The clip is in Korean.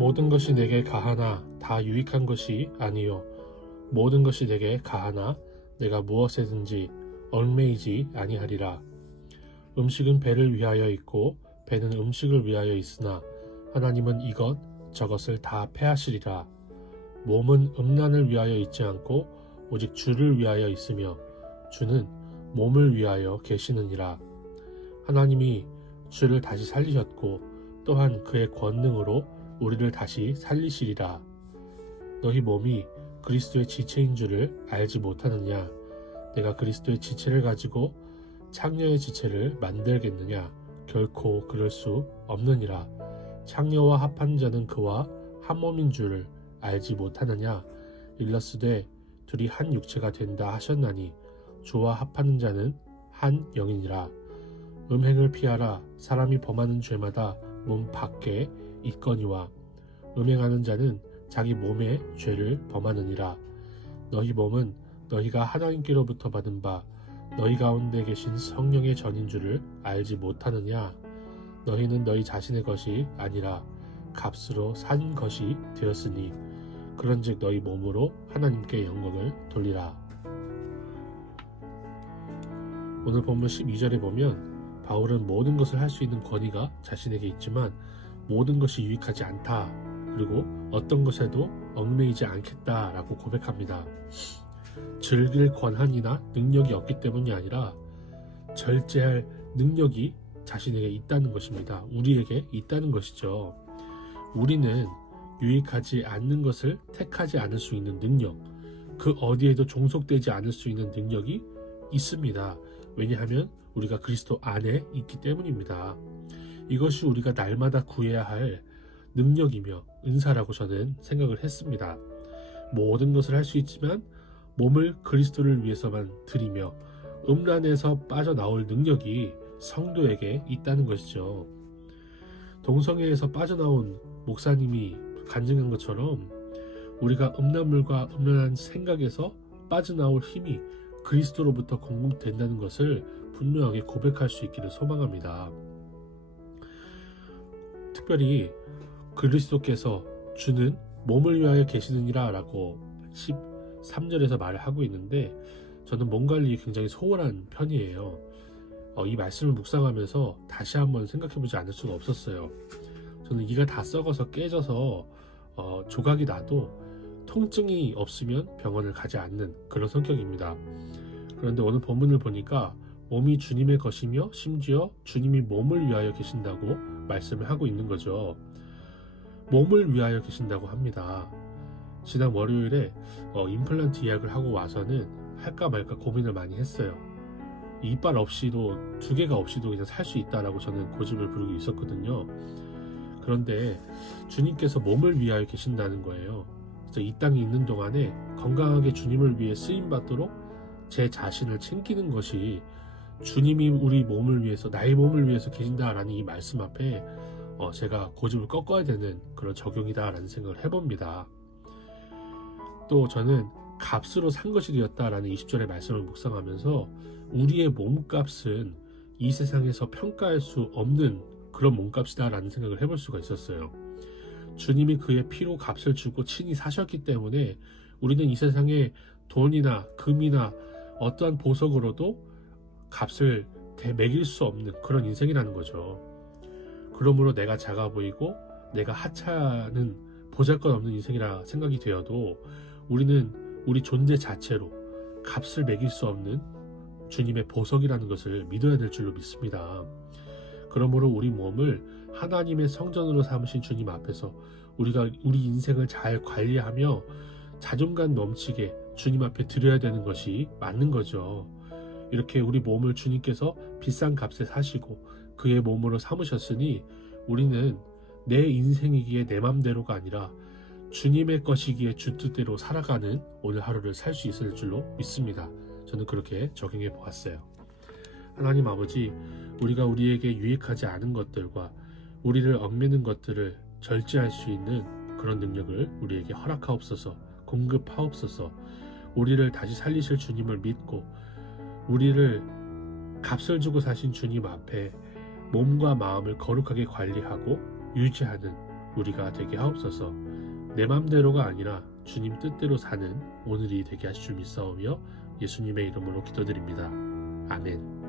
모든 것이 내게 가하나 다 유익한 것이 아니요 모든 것이 내게 가하나 내가 무엇에든지 얽매이지 아니하리라. 음식은 배를 위하여 있고 배는 음식을 위하여 있으나 하나님은 이것 저것을 다 패하시리라. 몸은 음란을 위하여 있지 않고 오직 주를 위하여 있으며 주는 몸을 위하여 계시느니라. 하나님이 주를 다시 살리셨고 또한 그의 권능으로 우리를 다시 살리시리라. 너희 몸이 그리스도의 지체인 줄을 알지 못하느냐? 내가 그리스도의 지체를 가지고 창녀의 지체를 만들겠느냐? 결코 그럴 수 없느니라. 창녀와 합한 자는 그와 한 몸인 줄을 알지 못하느냐? 일러스되 둘이 한 육체가 된다 하셨나니 주와 합하는 자는 한 영이니라. 음행을 피하라. 사람이 범하는 죄마다 몸 밖에 있거니와 음행하는 자는 자기 몸의 죄를 범하느니라. 너희 몸은 너희가 하나님께로부터 받은 바 너희 가운데 계신 성령의 전인 줄을 알지 못하느냐? 너희는 너희 자신의 것이 아니라 값으로 산 것이 되었으니 그런즉 너희 몸으로 하나님께 영광을 돌리라. 오늘 본문 12절에 보면 바울은 모든 것을 할 수 있는 권위가 자신에게 있지만 모든 것이 유익하지 않다. 그리고 어떤 것에도 얽매이지 않겠다라고 고백합니다. 즐길 권한이나 능력이 없기 때문이 아니라 절제할 능력이 자신에게 있다는 것입니다. 우리에게 있다는 것이죠. 우리는 유익하지 않는 것을 택하지 않을 수 있는 능력, 그 어디에도 종속되지 않을 수 있는 능력이 있습니다. 왜냐하면 우리가 그리스도 안에 있기 때문입니다. 이것이 우리가 날마다 구해야 할 능력이며 은사라고 저는 생각을 했습니다. 모든 것을 할 수 있지만 몸을 그리스도를 위해서만 드리며 음란에서 빠져나올 능력이 성도에게 있다는 것이죠. 동성애에서 빠져나온 목사님이 간증한 것처럼 우리가 음란물과 음란한 생각에서 빠져나올 힘이 그리스도로부터 공급된다는 것을 분명하게 고백할 수 있기를 소망합니다. 특별히 그리스도께서 주는 몸을 위하여 계시느니라 라고 13절에서 말을 하고 있는데 저는 몸 관리에 굉장히 소홀한 편이에요. 이 말씀을 묵상하면서 다시 한번 생각해보지 않을 수가 없었어요. 저는 이가 다 썩어서 깨져서 조각이 나도 통증이 없으면 병원을 가지 않는 그런 성격입니다. 그런데 오늘 본문을 보니까 몸이 주님의 것이며 심지어 주님이 몸을 위하여 계신다고 말씀을 하고 있는 거죠. 몸을 위하여 계신다고 합니다. 지난 월요일에 임플란트 예약을 하고 와서는 할까 말까 고민을 많이 했어요. 이빨 없이도 2개가 없이도 그냥 살 수 있다라고 저는 고집을 부르고 있었거든요. 그런데 주님께서 몸을 위하여 계신다는 거예요. 그래서 이 땅에 있는 동안에 건강하게 주님을 위해 쓰임받도록 제 자신을 챙기는 것이 주님이 우리 몸을 위해서 나의 몸을 위해서 계신다라는 이 말씀 앞에 제가 고집을 꺾어야 되는 그런 적용이다라는 생각을 해봅니다. 또 저는 값으로 산 것이 되었다라는 20절의 말씀을 묵상하면서 우리의 몸값은 이 세상에서 평가할 수 없는 그런 몸값이다라는 생각을 해볼 수가 있었어요. 주님이 그의 피로 값을 주고 친히 사셨기 때문에 우리는 이 세상에 돈이나 금이나 어떠한 보석으로도 값을 매길 수 없는 그런 인생이라는 거죠. 그러므로 내가 작아 보이고 내가 하찮은 보잘것없는 인생이라 생각이 되어도 우리는 우리 존재 자체로 값을 매길 수 없는 주님의 보석이라는 것을 믿어야 될 줄로 믿습니다. 그러므로 우리 몸을 하나님의 성전으로 삼으신 주님 앞에서 우리가 우리 인생을 잘 관리하며 자존감 넘치게 주님 앞에 드려야 되는 것이 맞는 거죠. 이렇게 우리 몸을 주님께서 비싼 값에 사시고 그의 몸으로 삼으셨으니 우리는 내 인생이기에 내 맘대로가 아니라 주님의 것이기에 주 뜻대로 살아가는 오늘 하루를 살 수 있을 줄로 믿습니다. 저는 그렇게 적용해 보았어요. 하나님 아버지, 우리가 우리에게 유익하지 않은 것들과 우리를 얽매는 것들을 절제할 수 있는 그런 능력을 우리에게 허락하옵소서, 공급하옵소서. 우리를 다시 살리실 주님을 믿고 우리를 값을 주고 사신 주님 앞에 몸과 마음을 거룩하게 관리하고 유지하는 우리가 되게 하옵소서. 내 맘대로가 아니라 주님 뜻대로 사는 오늘이 되게 하실 줄 믿사오며 예수님의 이름으로 기도드립니다. 아멘.